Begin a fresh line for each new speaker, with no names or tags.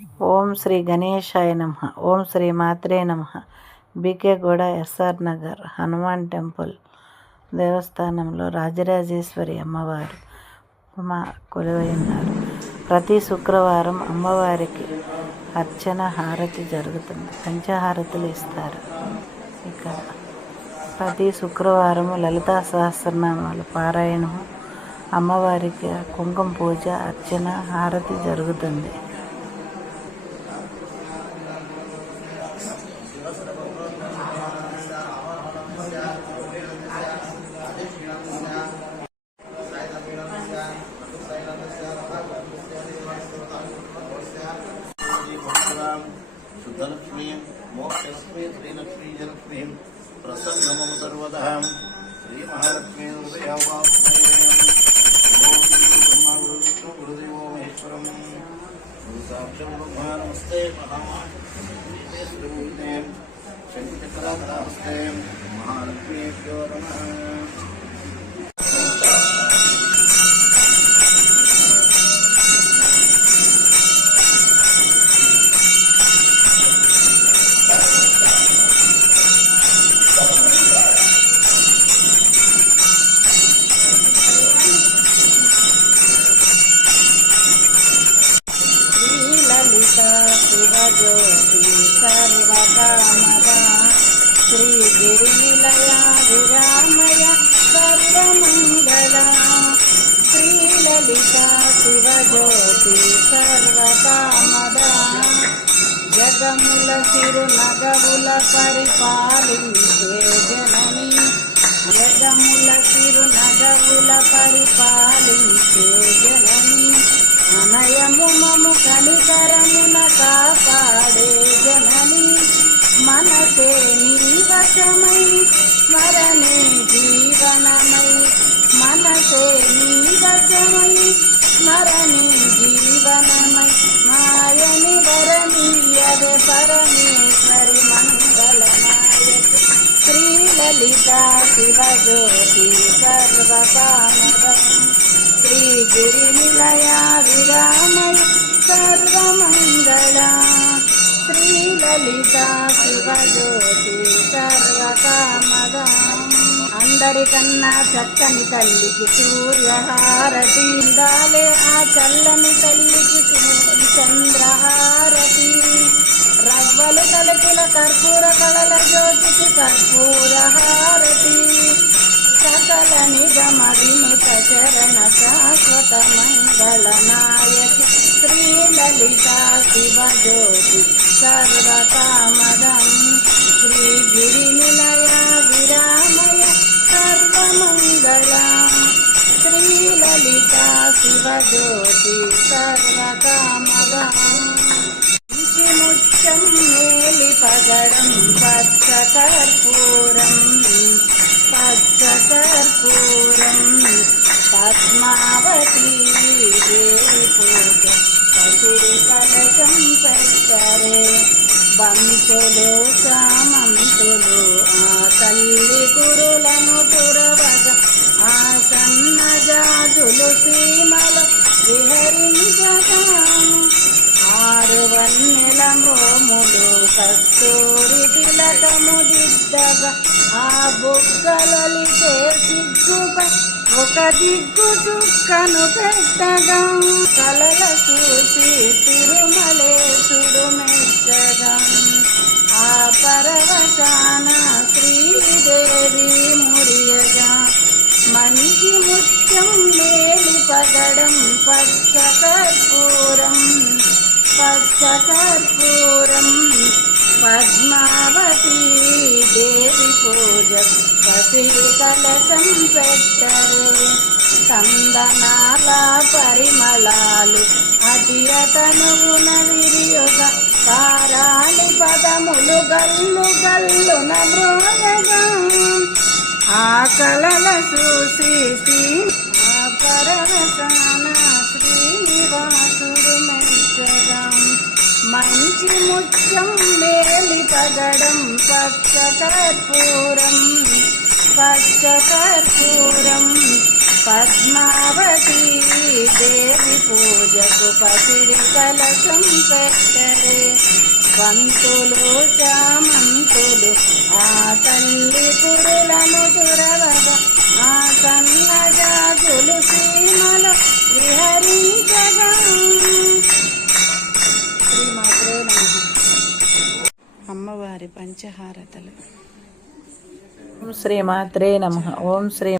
ఓం శ్రీ గణేశాయ నమ. ఓం శ్రీ మాత్రే నమ. బీకేగూడ ఎస్ఆర్ నగర్ హనుమాన్ టెంపుల్ దేవస్థానంలో రాజరాజేశ్వరి అమ్మవారు మా కొలువై ఉన్నారు ప్రతి శుక్రవారం అమ్మవారికి అర్చన హారతి జరుగుతుంది. పంచహారతులు ఇస్తారు. ఇక్కడ ప్రతి శుక్రవారము లలితా సహస్రనామాలు పారాయణం అమ్మవారికి కుంకుమ పూజ అర్చన హారతి జరుగుతుంది.
प्रसन्नमुदर्वदहं श्रीमहालक्ष्मीर्वदयावात्मयेष्णुगुरुदेवो महेश्वरं गुरुसाक्षं ब्रह्मा नमस्ते
महामान् శివజ్యోతి సర్వకామద శ్రీగిరినిలయ విరామయ సర్వమంగళ శ్రీలలిత శివజ్యోతి సర్వకామద జగముల సిరు నగవుల పరిపాలించే జనని జగముల సిరు నగవుల పరిపాలించే జనని అనయము మము కనికరమున కాపాడే జనని మనసే నీవశమై స్మరణే జీవనమై. మనసే నీవశమై స్మరణే జీవనమై. మాయని వరనీయద పరమేశ్వరి మన శ్రీలలిత శివజ్యోతి సర్వకామదం శ్రీగిరినిలయా విరామయ సర్వమంగళ. శ్రీలలిత శివజ్యోతి సర్వకామద అందరికన్నా చక్కని తల్లికి సూర్యహారతి ఇందాలే ఆ చల్లని తల్లికి సూర్య చంద్రహారతి రవ్వలు తలుపుల కర్పూర కళల జ్యోతికి కర్పూర హారతి. సకల నిగమ వినుత చరణ శాశ్వత మంగళ నాయకి. శ్రీ లలిత శివ జ్యోతి సర్వకామదం శ్రీ గిరి నిలయ విరామయ సర్వమంగళ. శ్రీ లలిత శివ జ్యోతి సర్వకామదం ముచ్చం మేలి పగడం పచ్చ కర్పూరం పచ్చ కర్పూరం పద్మావతి దేవి పూజ పసిరి కలశం పెట్టరే బంతులు కామంతులు ఆ తల్లి గురులను తురవగ ఆ సన్న జాజులు సీమల విహరించగా కన్నెలమోములు కస్తూరి తిలకము దిద్దగా ఆ బుగ్గలలితే సిగ్గుపై ఒక దిగ్గు చుక్కను పెట్టగా. కలల చూసి తిరుమలేశుడు మెచ్చగా ఆ పరవశాన శ్రీదేవి మురియగా. మంచి ముత్యం మేలి పగడం పచ్చ కర్పూరం పచ్చకర్పూరం పద్మావతి దేవి పూజ పసిరి కలసం పెట్టరు కందనాల పరిమళాలు అతిరతనువున విరియుగ పారాలి పదములు గల్లు గల్లున మృగగా. ఆ కళల చూసి ఆ పరవశాన మంచి ముత్యం మేలి పగడం పచ్చ కర్పూరం పచ్చ కర్పూరం పద్మావతి దేవి పూజకు పసిరి కలశం పెట్టరే. పంతులు చామంతులు ఆ తల్లి పురులను తురవగా ఆ సన్నజాజులు సీమలో విహరించగా. పంచహారతలు.
శ్రీమాత్రే నమ. ఓం శ్రీ